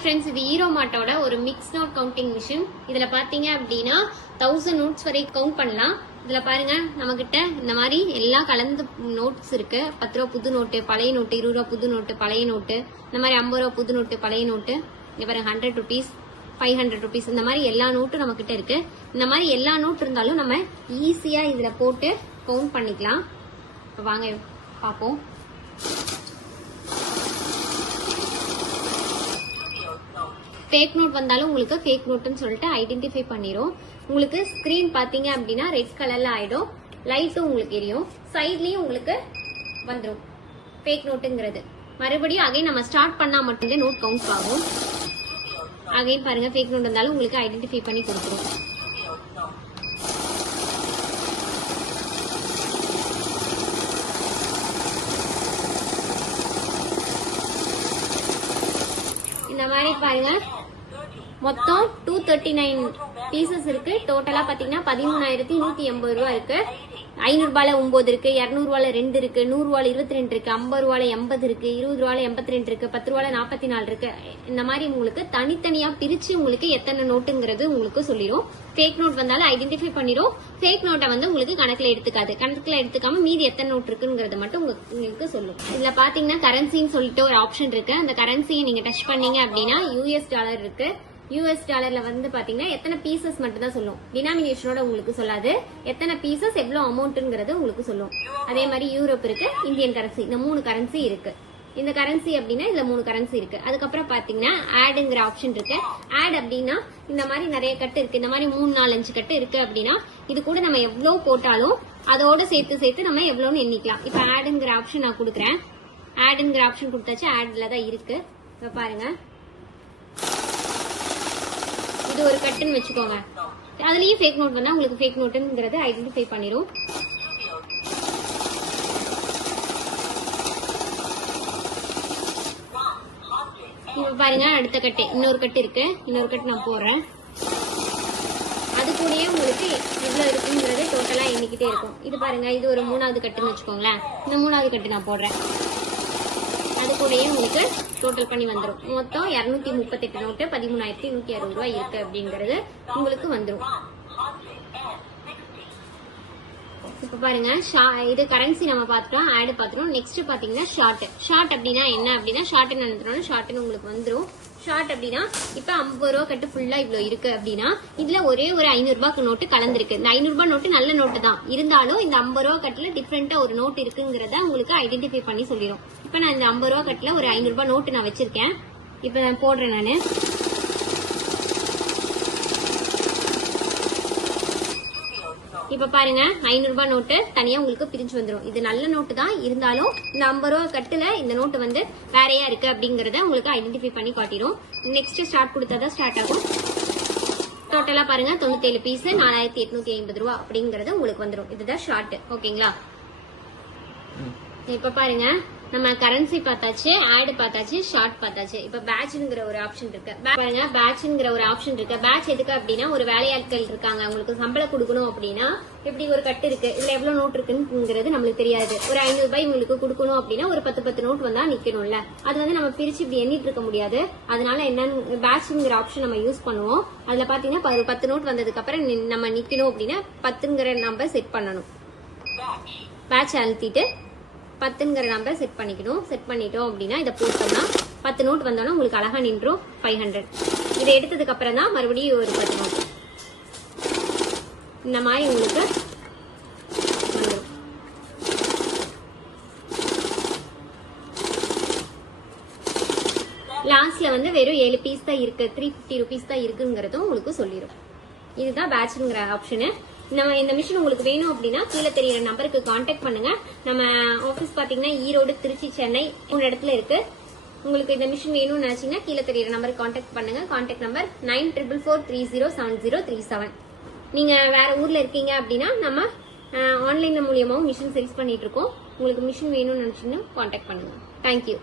Friends, இது ஈரோ மார்ட்டோட ஒரு mix note counting machine. இதுல பாத்தீங்க அப்படின்னா 1000 நோட்ஸ் வரை கவுண்ட் பண்ணலாம். இதுல பாருங்க, நம்ம கிட்ட இந்த மாதிரி எல்லாம் கலந்து நோட்ஸ் இருக்கு. 10 ரூபா புது நோட்டு, பழைய நோட்டு, 20 ரூபா புது நோட்டு, பழைய நோட்டு, இந்த மாதிரி 50 ரூபா புது நோட்டு, பழைய நோட்டு, இங்க பாருங்க 100 ருபீஸ், 500 ருபீஸ், இந்த மாதிரி எல்லா நோட்டும் நம்ம கிட்ட இருக்கு. இந்த மாதிரி எல்லா நோட் இருந்தாலும் நம்ம ஈஸியா இதுல போட்டு கவுண்ட் பண்ணிக்கலாம். வாங்க பாப்போம். ஃபேக் நோட் வந்தாலும் உங்களுக்கு ஃபேக் நோட்னு சொல்லிட்டு ஐடென்டிஃபை பண்ணிரும். உங்களுக்கு ஸ்கிரீன் பாத்தீங்க அப்படின்னா ரெட் கலர்ல ஆயிடும். லைட்டும் உங்களுக்கு எரியும். சைட்லயும் உங்களுக்கு வந்துடும் ஃபேக் நோட்டுங்கிறது. மறுபடியும் அகைன் நம்ம ஸ்டார்ட் பண்ணா மட்டும்தான் நோட் கவுண்ட் ஆகும். அகைன் பாருங்க, ஃபேக் நோட் வந்தாலும் உங்களுக்கு ஐடென்டிஃபை பண்ணி கொடுத்துரும். இந்த மாதிரி பாருங்க, மொத்தம் 239 பீசஸ் இருக்கு. டோட்டலா பாத்தீங்கன்னா 13,180 ரூபா இருக்கு. 500 ரூபாயில 9 இருக்கு, 200 ரூபாயில 2 இருக்கு, 100 ரூபாயில 22 இருக்கு, 50 ரூபாயில 80 இருக்கு, 20 ரூபாயில 82 இருக்கு, 10 ரூபாயில 44 இருக்கு. இந்த மாதிரி உங்களுக்கு தனித்தனியா பிரிச்சு உங்களுக்கு எத்தனை நோட்டுங்கிறது உங்களுக்கு சொல்லிடும். ஃபேக் நோட் வந்தாலும் ஐடென்டிஃபை பண்ணிடும். ஃபேக் நோட்டை வந்து உங்களுக்கு கணக்குல எடுத்துக்காது. கணக்குல எடுத்துக்காம மீதி எத்தனை நோட் இருக்குங்கிறத மட்டும் உங்களுக்கு சொல்லும். இதுல பாத்தீங்கன்னா கரன்சின்னு சொல்லிட்டு ஒரு ஆப்ஷன் இருக்கு. அந்த கரன்சியை நீங்க டச் பண்ணீங்க அப்படின்னா யூஎஸ் டாலர் இருக்கு. யூஎஸ் டாலர்ல வந்து பாத்தீங்கன்னா எத்தனை பீசஸ் மட்டும் தான் சொல்லும். டினாமினேஷனோட உங்களுக்கு சொல்லாது. எத்தனை பீசஸ் எவ்வளவு அமௌண்ட்ங்கிறது உங்களுக்கு சொல்லும். அதே மாதிரி யூரோப் இருக்கு, இந்தியன் கரன்சி, இந்த 3 கரன்சி இருக்கு. இந்த கரன்சி அப்படின்னா இதுல 3 கரன்சி இருக்கு. அதுக்கப்புறம் பாத்தீங்கன்னா ஆடுங்கிற ஆப்ஷன் இருக்கு. ஆட் அப்படின்னா இந்த மாதிரி நிறைய கட்டு இருக்கு. இந்த மாதிரி 3, 4, 5 கட்டு இருக்கு அப்படின்னா இது கூட நம்ம எவ்வளவு போட்டாலும் அதோட சேர்த்து நம்ம எவ்வளவுன்னு எண்ணிக்கலாம். இப்ப ஆடுங்கிற ஆப்ஷன் நான் கொடுக்குறேன். ஆடுங்கிற ஆப்ஷன் கொடுத்தாச்சு. ஆட்ல தான் இருக்கு. இப்ப பாருங்க, இது ஒரு கட்டுன்னு வச்சுக்கோங்க. அதுலயும் ஃபேக் நோட் வந்தா உங்களுக்கு ஃபேக் நோட்டுங்கிறது ஐடென்டிஃபை பண்ணிரும். இப்ப பாருங்க, அடுத்த கட்டு இன்னொரு கட்டு இருக்கு. இன்னொரு கட்டு நான் போடுறேன். அது கூடயே உங்களுக்கு இவ்வளவு இருக்குங்கிறது டோட்டலா எண்ணிக்கிட்டே இருக்கும். இது பாருங்க, இது ஒரு 3வது கட்டுன்னு வச்சுக்கோங்களேன். இந்த 3வது கட்டு நான் போடுறேன். அது கூடயே உங்களுக்கு டோட்டல் பண்ணி வந்துடும். மொத்தம் 238 நோட்டு 13,160 ரூபாய் இருக்கு அப்படிங்கறது உங்களுக்கு வந்துடும். இப்ப பாருங்க, இது கரன்சி நம்ம பாத்துட்டோம், ஆட் பாத்துட்டோம். நெக்ஸ்ட் பாத்தீங்கன்னா ஷார்ட் அப்படின்னா என்ன அப்படின்னா ஷார்ட்னு நினைக்கிறோம். ஷார்ட்னு உங்களுக்கு வந்துடும். ஷார்ட் அப்படின்னா இப்ப 50 ரூபா கட்டு ஃபுல்லா இவ்வளவு இருக்கு அப்படின்னா இதுல ஒரே ஒரு 500 ரூபாய்க்கு நோட்டு கலந்துருக்கு. இந்த 500 ரூபாய் நோட்டு நல்ல நோட்டு தான் இருந்தாலும் இந்த 50 ரூபா கட்டுல டிஃபரெண்டா ஒரு நோட் இருக்குங்கிறத உங்களுக்கு ஐடென்டிஃபை பண்ணி சொல்லிடும். இப்ப நான் இந்த 50 ரூபா கட்டுல ஒரு 500 ரூபாய் நோட்டு நான் வச்சிருக்கேன். இப்ப நான் போடுறேன். நானு இப்ப பாருங்க, 500 ரூபாய் நோட்டு தனியா உங்களுக்கு பிரிஞ்சு வந்துடும். இது நல்ல நோட்டு தான் இருந்தாலும் இந்த 50 ரூபாய் கட்டுல இந்த நோட்டு வந்து வேறையா இருக்கு அப்படிங்கறத உங்களுக்கு ஐடென்டிஃபை பண்ணி காட்டிடும். நெக்ஸ்ட் ஸ்டார்ட் கொடுத்தாதான் ஸ்டார்ட் ஆகும். டோட்டலா பாருங்க, 97 பீஸ் 4,850 ரூபாய் அப்படிங்கறது உங்களுக்கு வந்துடும். இதுதான் ஷார்ட். ஓகேங்களா? இப்ப பாருங்க, நம்ம கரன்சி பார்த்தாச்சு, ஆட் பார்த்தாச்சு, ஷார்ட் பார்த்தாச்சு. இப்ப பேட்ச்ங்கிற ஒரு ஆப்ஷன் இருக்கு. பாருங்க, பேட்ச்ங்கிற ஒரு ஆப்ஷன் இருக்கு. பேட்ச் எதுக்கு அப்படின்னா ஒரு வேலையாட்கள் இருக்காங்க, அவங்களுக்கு சம்பளம் கொடுக்கணும் அப்படின்னா இப்படி ஒரு கட்டு இருக்கு, இதுல எவ்வளவு நோட் இருக்குங்கிறது நம்மளுக்கு தெரியாது. ஒரு 500 ரூபாய் உங்களுக்கு கொடுக்கணும் அப்படின்னா ஒரு 10 நோட் வந்தா நிக்கணும்ல. அது வந்து நம்ம பிரிச்சு இப்படி எண்ணிட்டு இருக்க முடியாது. அதனால என்னன்னு பேட்ச்ங்கிற ஆப்ஷன் நம்ம யூஸ் பண்ணுவோம். அதுல பாத்தீங்கன்னா ஒரு 10 நோட் வந்ததுக்கு அப்புறம் நம்ம நிக்கணும் அப்படின்னா 10ங்கிற நம்பர் செட் பண்ணணும். பேட்ச் அழுத்திட்டு 10ங்கிற நம்பர் செட் பண்ணிக்கணும். செட் பண்ணிட்டோம் அப்படின்னா இதை போட்டோம்னா 10 நோட் வந்தோம்னா உங்களுக்கு அழகா நின்றும் 500. இதை எடுத்ததுக்கு அப்புறம் தான் மறுபடியும் ஒரு 10 நோட் இந்த மாதிரி உங்களுக்கு வந்துடும். லாஸ்ட்ல வந்து வெறும் 7 பீஸ் தான் இருக்கு, 350 ருபீஸ் தான் இருக்குங்கிறதும் உங்களுக்கு சொல்லிடும். இதுதான் பேட்ச்ங்கிற ஆப்ஷனு. நம்ம இந்த மிஷின் உங்களுக்கு வேணும் அப்படின்னா கீழே தெரியுற நம்பருக்கு கான்டாக்ட் பண்ணுங்க. நம்ம ஆபீஸ் பாத்தீங்கன்னா ஈரோடு, திருச்சி, சென்னை 3 இடத்துல இருக்கு. உங்களுக்கு இந்த மிஷின் வேணும்னு நினைச்சீங்கன்னா கீழே தெரியுற நம்பருக்கு கான்டாக்ட் பண்ணுங்க. Contact number 9444307037. நீங்க வேற ஊர்ல இருக்கீங்க அப்படின்னா நம்ம ஆன்லைன் மூலியமாவும் மிஷின் சேல்ஸ் பண்ணிட்டு இருக்கோம். உங்களுக்கு மிஷின் வேணும்னு நினைச்சீங்கன்னா கான்டாக்ட் பண்ணுங்க. தேங்க்யூ.